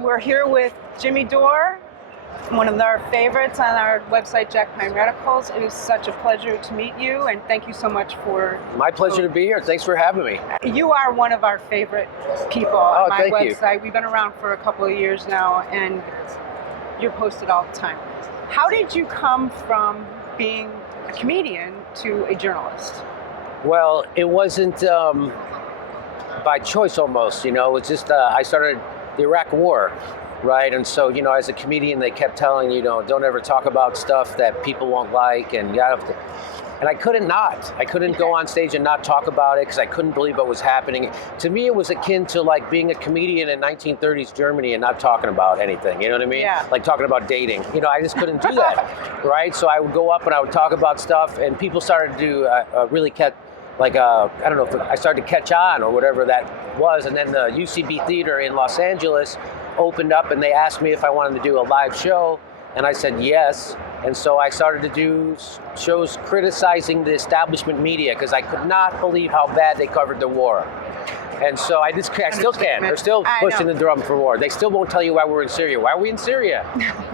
We're here with Jimmy Dore, one of our favorites on our website, Jackpine Radicals. It is such a pleasure to meet you, and thank you so much for... My pleasure to be here. Thanks for having me. You are one of our favorite people on my thank website. you. We've been around for a couple of years now, and you're posted all the time. How did you come from being a comedian to a journalist? Well, it wasn't by choice almost, you know. It's just I started the Iraq War, right? And so, you know, as a comedian, they kept telling you know, don't ever talk about stuff that people won't like, and you have to. And I couldn't not. I couldn't go on stage and not talk about it because I couldn't believe what was happening. To me, it was akin to like being a comedian in 1930s Germany and not talking about anything. You know what I mean? Yeah. Like talking about dating. You know, I just couldn't do that, right? So I would go up and I would talk about stuff, and people started to really kept. I don't know if I started to catch on or whatever that was. And then the UCB Theater in Los Angeles opened up and they asked me if I wanted to do a live show. And I said yes. And so I started to do shows criticizing the establishment media because I could not believe how bad they covered the war. And so I still can't. They're still pushing the drum for war. They still won't tell you why we're in Syria. Why are we in Syria?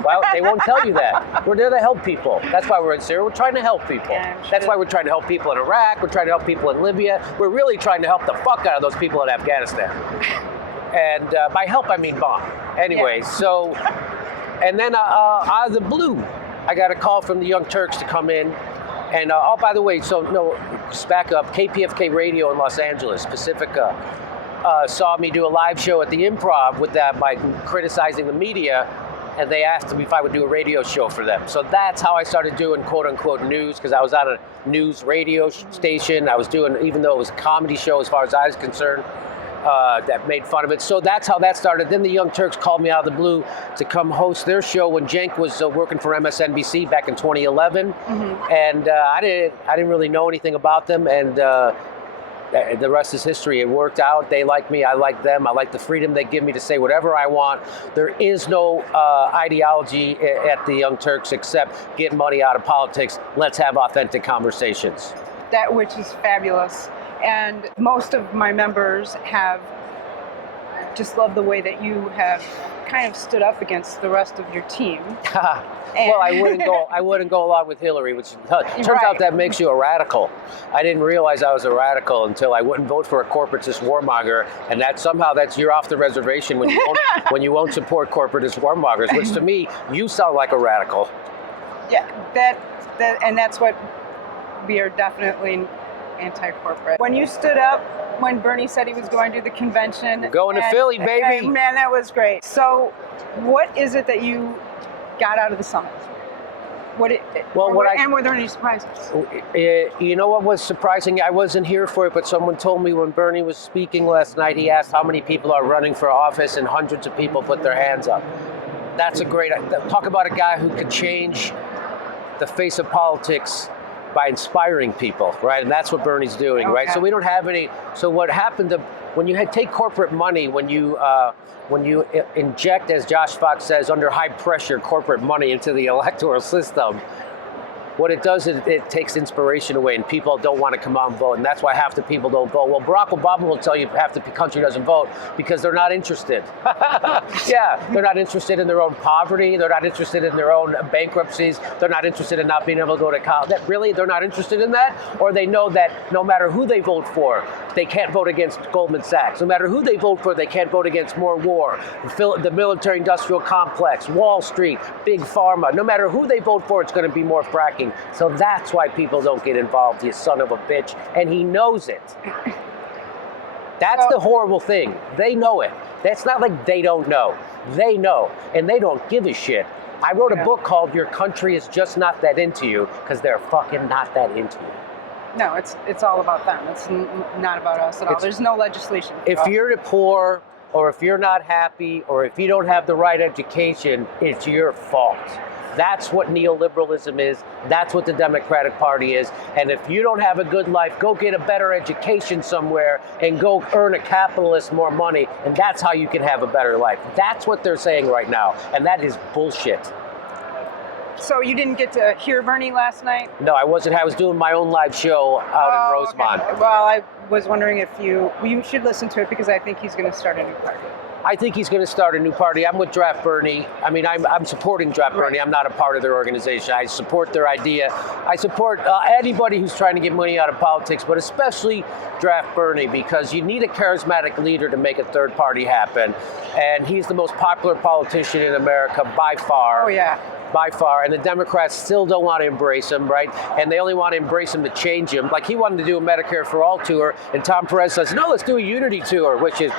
Well, they won't tell you that. We're there to help people. That's why we're in Syria. We're trying to help people. Yeah, That's why we're trying to help people in Iraq. We're trying to help people in Libya. We're really trying to help the fuck out of those people in Afghanistan. And by help, I mean bomb. Anyway, Yeah. so, and then out of the blue, I got a call from the Young Turks to come in. And oh, by the way, so no, just back up. KPFK Radio in Los Angeles, Pacifica, saw me do a live show at the Improv with that by criticizing the media, and they asked me if I would do a radio show for them. So that's how I started doing quote unquote news, because I was on a news radio station. I was doing, even though it was a comedy show as far as I was concerned, that made fun of it. So that's how that started. Then the Young Turks called me out of the blue to come host their show when Cenk was working for MSNBC back in 2011. Mm-hmm. And I didn't really know anything about them, and the rest is history. It worked out. They like me. I like them. I like the freedom they give me to say whatever I want. There is no ideology at the Young Turks except get money out of politics. Let's have authentic conversations. That which is fabulous. And most of my members have just loved the way that you have kind of stood up against the rest of your team. Well, I wouldn't go along with Hillary, which turns out that makes you a radical. I didn't realize I was a radical until I wouldn't vote for a corporatist warmonger, and that somehow you're off the reservation when you won't support corporatist warmongers, which to me, you sound like a radical. Yeah, and that's what we are definitely anti-corporate. When you stood up, when Bernie said he was going to the convention. Going to Philly, baby. Man, that was great. So what is it that you got out of the summit? And were there any surprises? You know what was surprising? I wasn't here for it, but someone told me when Bernie was speaking last night, he asked how many people are running for office, and hundreds of people put their hands up. That's a great, talk about a guy who could change the face of politics by inspiring people, right? And that's what Bernie's doing, right? So we don't have any. So what happened when you take corporate money, when you inject, as Josh Fox says, under high pressure corporate money into the electoral system, what it does is it takes inspiration away, and people don't want to come out and vote, and that's why half the people don't vote. Well, Barack Obama will tell you half the country doesn't vote because they're not interested. Yeah, they're not interested in their own poverty. They're not interested in their own bankruptcies. They're not interested in not being able to go to college. Really, they're not interested in that? Or they know that no matter who they vote for, they can't vote against Goldman Sachs. No matter who they vote for, they can't vote against more war, the military-industrial complex, Wall Street, big pharma. No matter who they vote for, it's going to be more fracking. So that's why people don't get involved, you son of a bitch. And he knows it. That's the horrible thing. They know it. That's not like they don't know. They know. And they don't give a shit. I wrote a book called Your Country Is Just Not That Into You, because they're fucking not that into you. No, it's all about them. It's not about us at all. There's no legislation. If you're poor, or if you're not happy, or if you don't have the right education, it's your fault. That's what neoliberalism is. That's what the Democratic Party is. And if you don't have a good life, go get a better education somewhere and go earn a capitalist more money. And that's how you can have a better life. That's what they're saying right now. And that is bullshit. So you didn't get to hear Bernie last night? No, I wasn't. I was doing my own live show out in Rosemont. Okay. Well, I was wondering if you should listen to it, because I think he's going to start a new party. I think he's going to start a new party. I'm with Draft Bernie. I mean, I'm supporting Draft Bernie. I'm not a part of their organization. I support their idea. I support anybody who's trying to get money out of politics, but especially Draft Bernie, because you need a charismatic leader to make a third party happen. And he's the most popular politician in America by far. Oh, yeah. By far, and the Democrats still don't want to embrace him, right? And they only want to embrace him to change him. Like, he wanted to do a Medicare for All tour, and Tom Perez says, no, let's do a unity tour, which is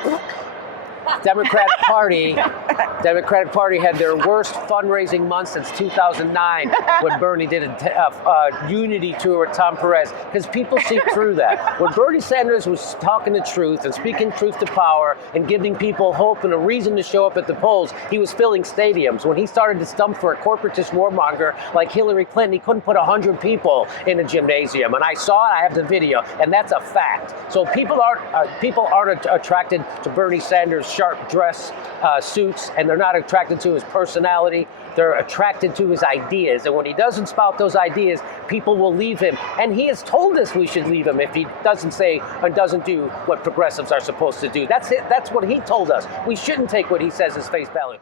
Democratic Party had their worst fundraising month since 2009 when Bernie did a unity tour with Tom Perez, because people see through that. When Bernie Sanders was talking the truth and speaking truth to power and giving people hope and a reason to show up at the polls, he was filling stadiums. When he started to stump for a corporatist warmonger like Hillary Clinton, he couldn't put 100 people in a gymnasium. And I saw it, I have the video, and that's a fact. So people aren't attracted to Bernie Sanders' sharp dress suits, and they're not attracted to his personality. They're attracted to his ideas, and when he doesn't spout those ideas, people will leave him. And he has told us we should leave him if he doesn't say and doesn't do what progressives are supposed to do. That's it. That's what he told us. We shouldn't take what he says as face value.